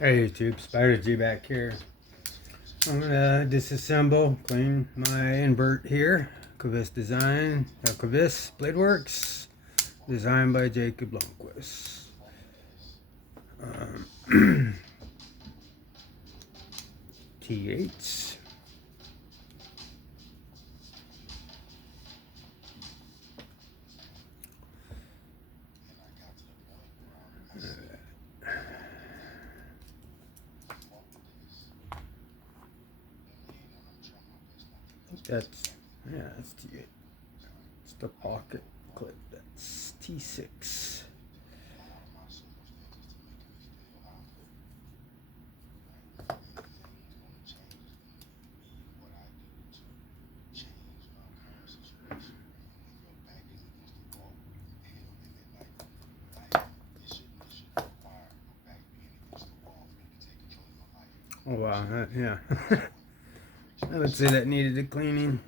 Hey YouTube, Spider G back here. I'm gonna disassemble, clean my invert here. Qvist design, Qvist Bladeworks, designed by Qvist. T8s. That's T8. It's the pocket clip. That's T6. Oh wow, yeah. I would say that needed a cleaning.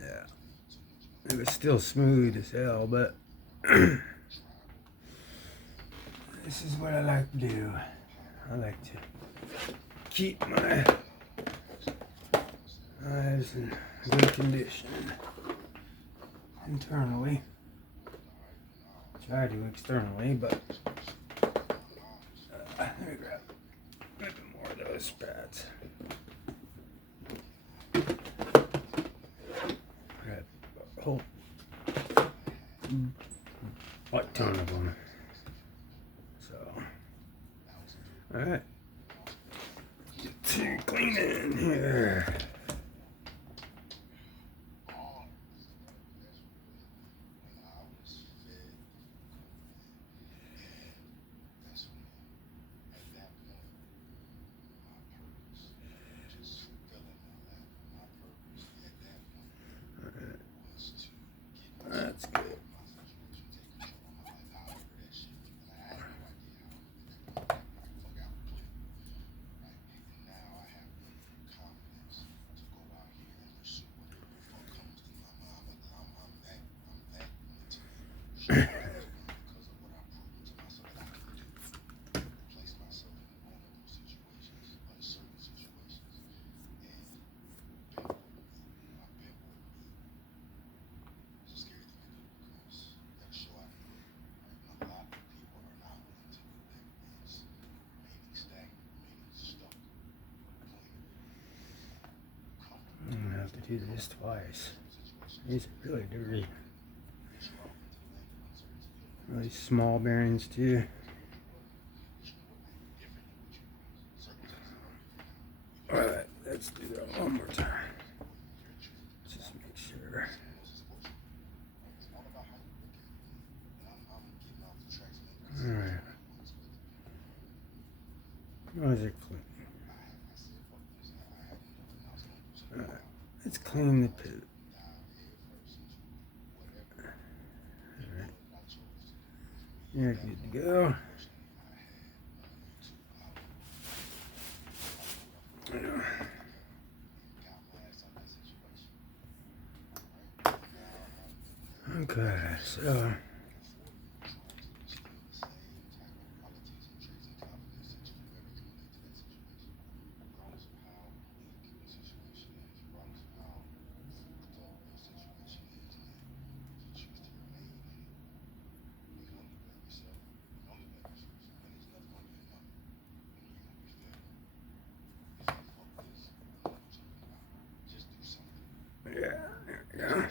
Yeah. It was still smooth as hell, but this is what I like to do. I like to keep my knives in good condition internally. Try to externally, but let me grab a bit more of those pads. Grab a whole ton of them. So, alright. Get to cleaning here. That's good. I'm gonna have to do this twice. These are really dirty. Really small bearings too. Alright, let's do that one more time. Just make sure. Alright. Those are clean. Alright, let's clean the poop. Alright. You're good to go. Okay, so yeah, there we go.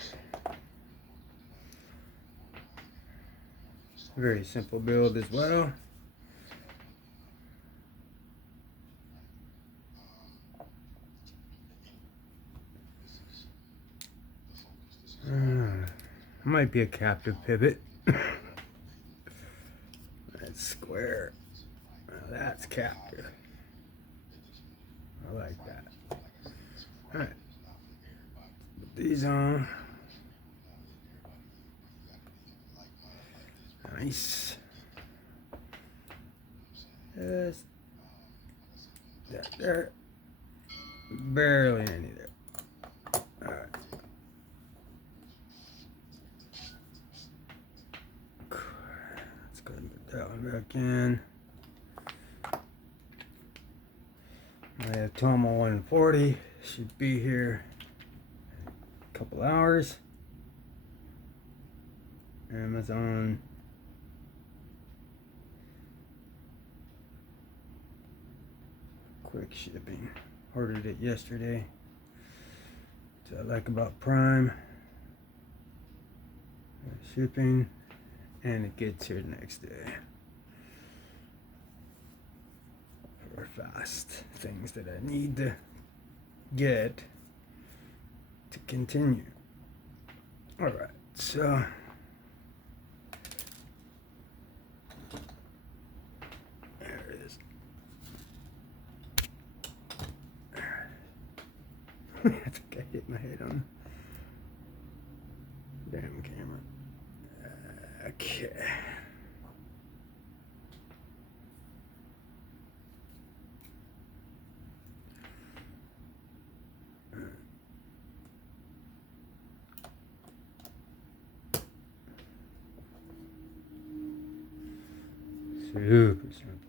Very simple build as well. Might be a captive pivot. That's square. Now that's captive. I like that. Alright. Put these on. Nice. Just that there. Barely any there. Alright. that one back in. I have Tomo 140. Should be here in a couple hours. Amazon. Quick shipping. Ordered it yesterday. So I like about Prime. Shipping. And it gets here the next day. For fast things that I need to get to continue. Alright, so there it is. I think I hit my head on the damn camera. Okay. Super simple.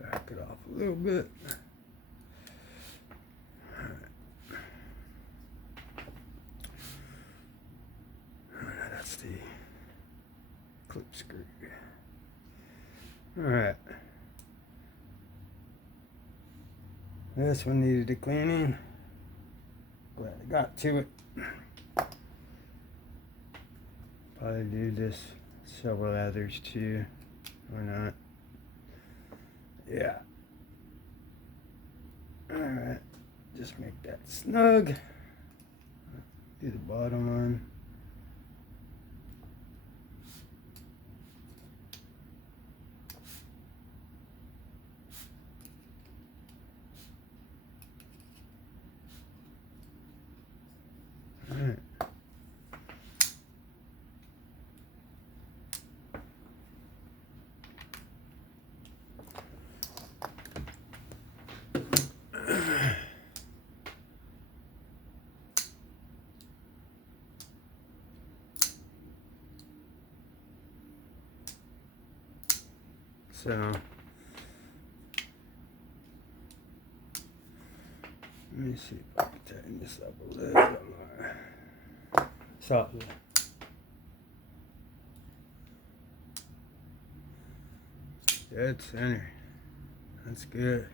Back it off a little bit. That's the clip screw. Alright. This one needed a cleaning. Glad I got to it. Probably do this several others too. Or not. Yeah. Alright. Just make that snug. Do the bottom one. Alright. So let me see if I can tighten this up a little more. Softly. Dead center. That's good.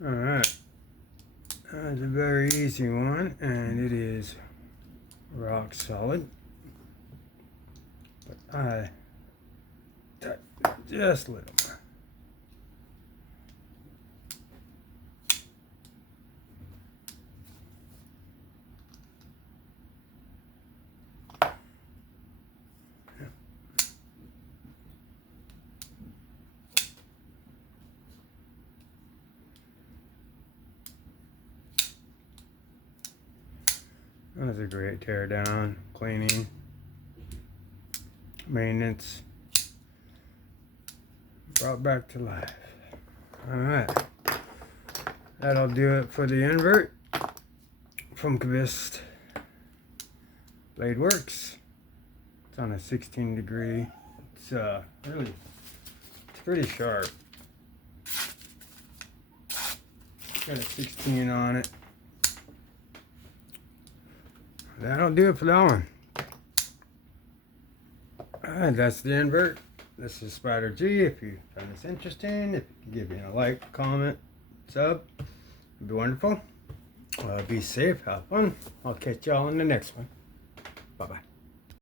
Alright, that's a very easy one, and it is rock solid. But I tighten it just a little more. That was a great tear down, cleaning, maintenance, brought back to life. Alright, that'll do it for the invert from Qvist Bladeworks. It's on a 16 degree. It's pretty sharp. Got a 16 on it. That'll do it for that one. Alright, that's the invert. This is Spider G. If you found this interesting, if you can give me a like, comment, sub. It'd be wonderful. Be safe, have fun. I'll catch y'all in the next one. Bye-bye.